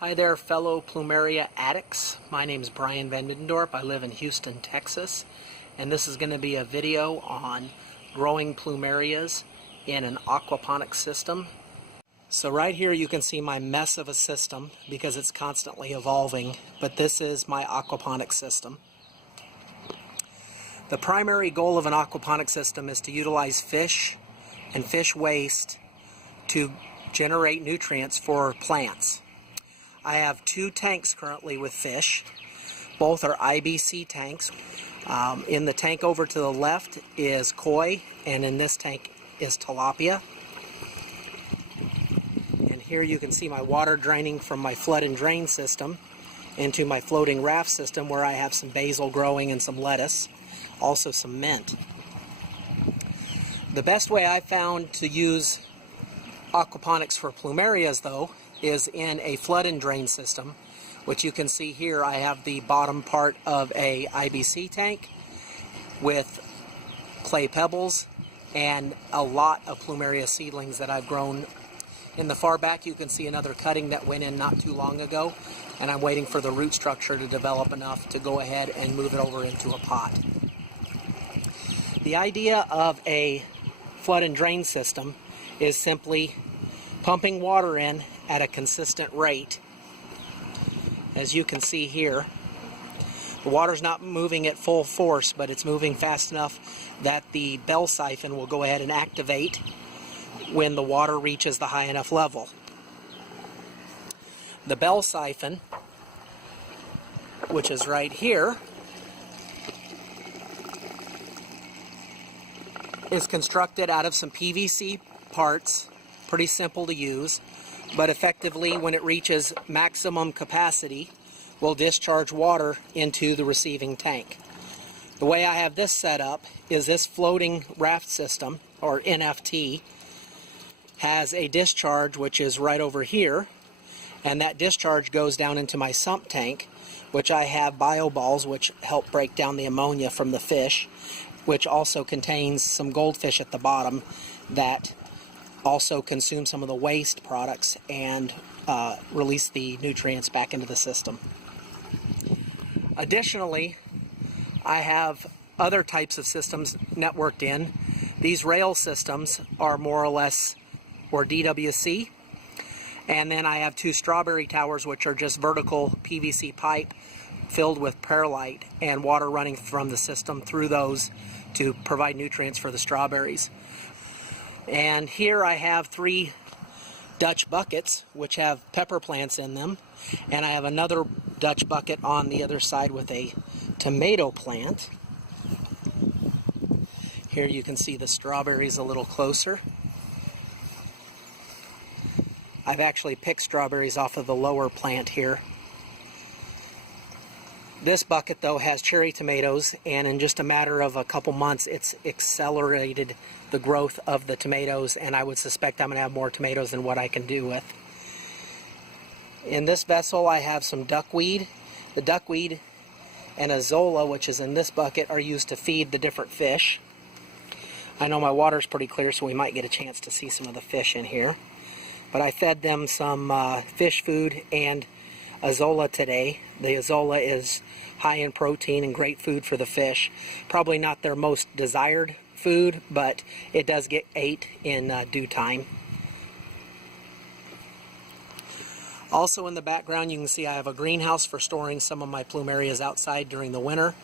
Hi there, fellow Plumeria addicts. My name is Brian Van Middendorp. I live in Houston, Texas, and this is going to be a video on growing plumerias in an aquaponic system. So right here you can see my mess of a system because it's constantly evolving, but this is my aquaponic system. The primary goal of an aquaponic system is to utilize fish and fish waste to generate nutrients for plants. I have two tanks currently with fish. Both are IBC tanks. In the tank over to the left is koi, and in this tank is tilapia. And here you can see my water draining from my flood and drain system into my floating raft system where I have some basil growing and some lettuce, also some mint. The best way I found to use aquaponics for plumerias, though, is in a flood and drain system, which you can see here. I have the bottom part of a IBC tank with clay pebbles and a lot of plumeria seedlings that I've grown. In the far back you can see another cutting that went in not too long ago, and I'm waiting for the root structure to develop enough to go ahead and move it over into a pot. The idea of a flood and drain system is simply pumping water in at a consistent rate. As you can see here, the water's not moving at full force, but it's moving fast enough that the bell siphon will go ahead and activate when the water reaches the high enough level. The bell siphon, which is right here, is constructed out of some PVC parts. Pretty simple to use, but effectively when it reaches maximum capacity will discharge water into the receiving tank. The way I have this set up is this floating raft system, or NFT, has a discharge which is right over here, and that discharge goes down into my sump tank, which I have bioballs which help break down the ammonia from the fish, which also contains some goldfish at the bottom that also consume some of the waste products and release the nutrients back into the system. Additionally, I have other types of systems networked in. These rail systems are more or less DWC, and then I have two strawberry towers which are just vertical PVC pipe filled with perlite and water running from the system through those to provide nutrients for the strawberries. And here I have three Dutch buckets which have pepper plants in them, and I have another Dutch bucket on the other side with a tomato plant. Here you can see the strawberries a little closer. I've actually picked strawberries off of the lower plant here. This bucket, though, has cherry tomatoes, and in just a matter of a couple months it's accelerated the growth of the tomatoes, and I would suspect I'm going to have more tomatoes than what I can do with. In this vessel I have some duckweed. The duckweed and azolla, which is in this bucket, are used to feed the different fish. I know my water's pretty clear, so we might get a chance to see some of the fish in here. But I fed them some fish food and azolla today. The azolla is high in protein and great food for the fish. Probably not their most desired food, but it does get ate in due time. Also in the background you can see I have a greenhouse for storing some of my plumerias outside during the winter.